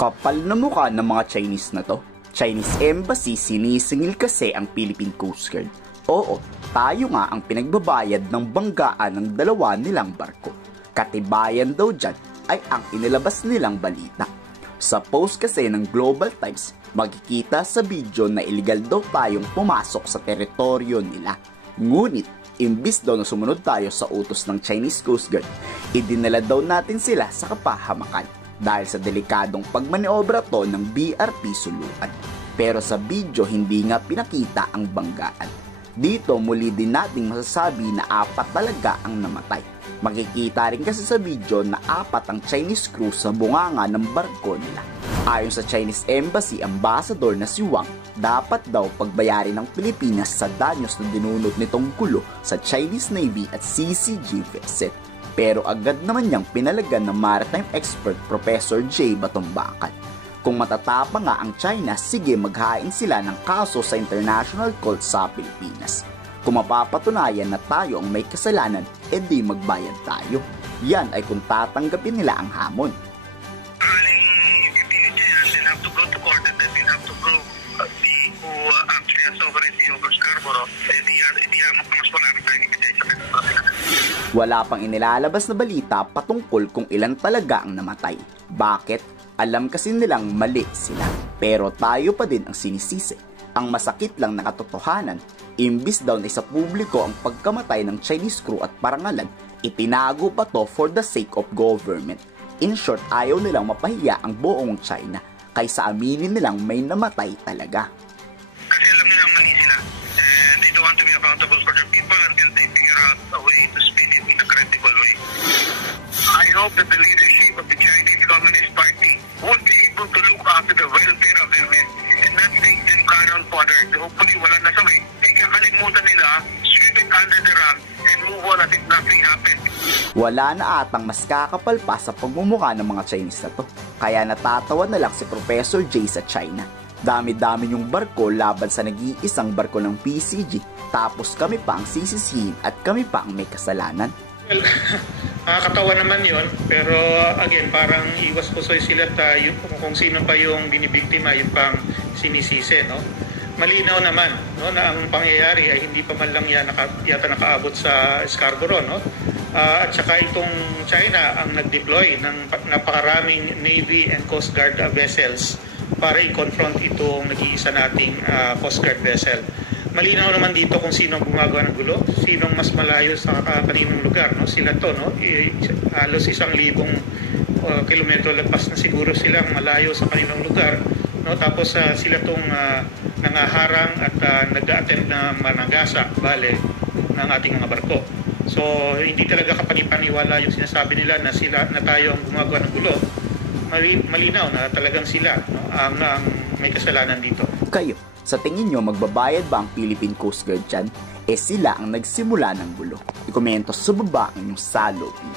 Kapal na mukha ng mga Chinese na to. Chinese Embassy sinisingil kasi ang Philippine Coast Guard. Oo, tayo nga ang pinagbabayad ng banggaan ng dalawa nilang barko. Katibayan daw dyan ay ang inilabas nilang balita. Sa post kasi ng Global Times, makikita sa video na iligal daw tayong pumasok sa teritoryo nila. Ngunit, imbis daw na sumunod tayo sa utos ng Chinese Coast Guard, idinala daw natin sila sa kapahamakan dahil sa delikadong pagmaniobra to ng BRP Suluan. Pero sa video hindi nga pinakita ang banggaan. Dito muli din nating masasabi na 4 talaga ang namatay. Makikita rin kasi sa video na 4 ang Chinese crew sa bunganga ng barko nila. Ayon sa Chinese Embassy Ambassador na si Wang, dapat daw pagbayarin ng Pilipinas sa danyos na dinulot nitong gulo sa Chinese Navy at CCG vessel. Pero agad naman niyang pinalagan ng maritime expert Professor J. Batumbakan. Kung matatapang nga ang China, sige maghain sila ng kaso sa International Court sa Pilipinas. Kung mapapatunayan na tayo ang may kasalanan, edi magbayad tayo. Yan ay kung tatanggapin nila ang hamon. Wala pang inilalabas na balita patungkol kung ilan talaga ang namatay. Bakit? Alam kasi nilang mali sila. Pero tayo pa din ang sinisisi. Ang masakit lang na katotohanan, imbis daw na sa publiko ang pagkamatay ng Chinese crew at parangalan, itinago pa to for the sake of government. In short, ayaw nilang mapahiya ang buong China, kaysa aminin nilang may namatay talaga. Kasi alam nilang mali sila. And they don't want to be accountable for their people until they figure out a way to spin it in a credible way. I hope that the leadership of the Chinese Communist Party would be able to look after the welfare of their men and not make them cannon fodder. Hopefully wala na sa way. Kakalimutan nila, sweep it under the rug and move on as if nothing happened. Wala na atang mas kakapal pa sa pagmumukha ng mga Chinese na to. Kaya natatawa na lang si Professor J sa China. Dami-dami yung barko laban sa nag-iisang barko ng PCG, tapos kami pa ang sisisihin at kami pa ang may kasalanan. Well, nakakatawa naman yun, pero again, parang iwas pusoy sila tayo kung sino pa yung binibiktima, yung pang sinisisi, no? Malinaw naman, no, na ang pangyayari ay hindi pa man lang yan yata nakaabot sa Scarborough, no? At saka itong China ang nag-deploy ng napakaraming Navy and Coast Guard vessels para i-confront itong nag-iisa nating Coast Guard vessel. Malinaw naman dito kung sino ang gumagawa ng gulo, sinong mas malayo sa kaninong lugar, no? Sila to, no? Halos 1,000 kilometro lagpas na siguro silang malayo sa kaninong lugar, no? Tapos sila tong nangaharang at nag-attempt na managasa, bale, ng ating mga barko. So, hindi talaga kapanipaniwala yung sinasabi nila na sila na tayo ang gumagawa ng gulo. Malinaw na talagang sila, no, ang may kasalanan dito. Kayo, sa tingin nyo magbabayad ba ang Philippine Coast Guard dyan? Sila ang nagsimula ng gulo. I-komento sa baba ang inyong saloobin.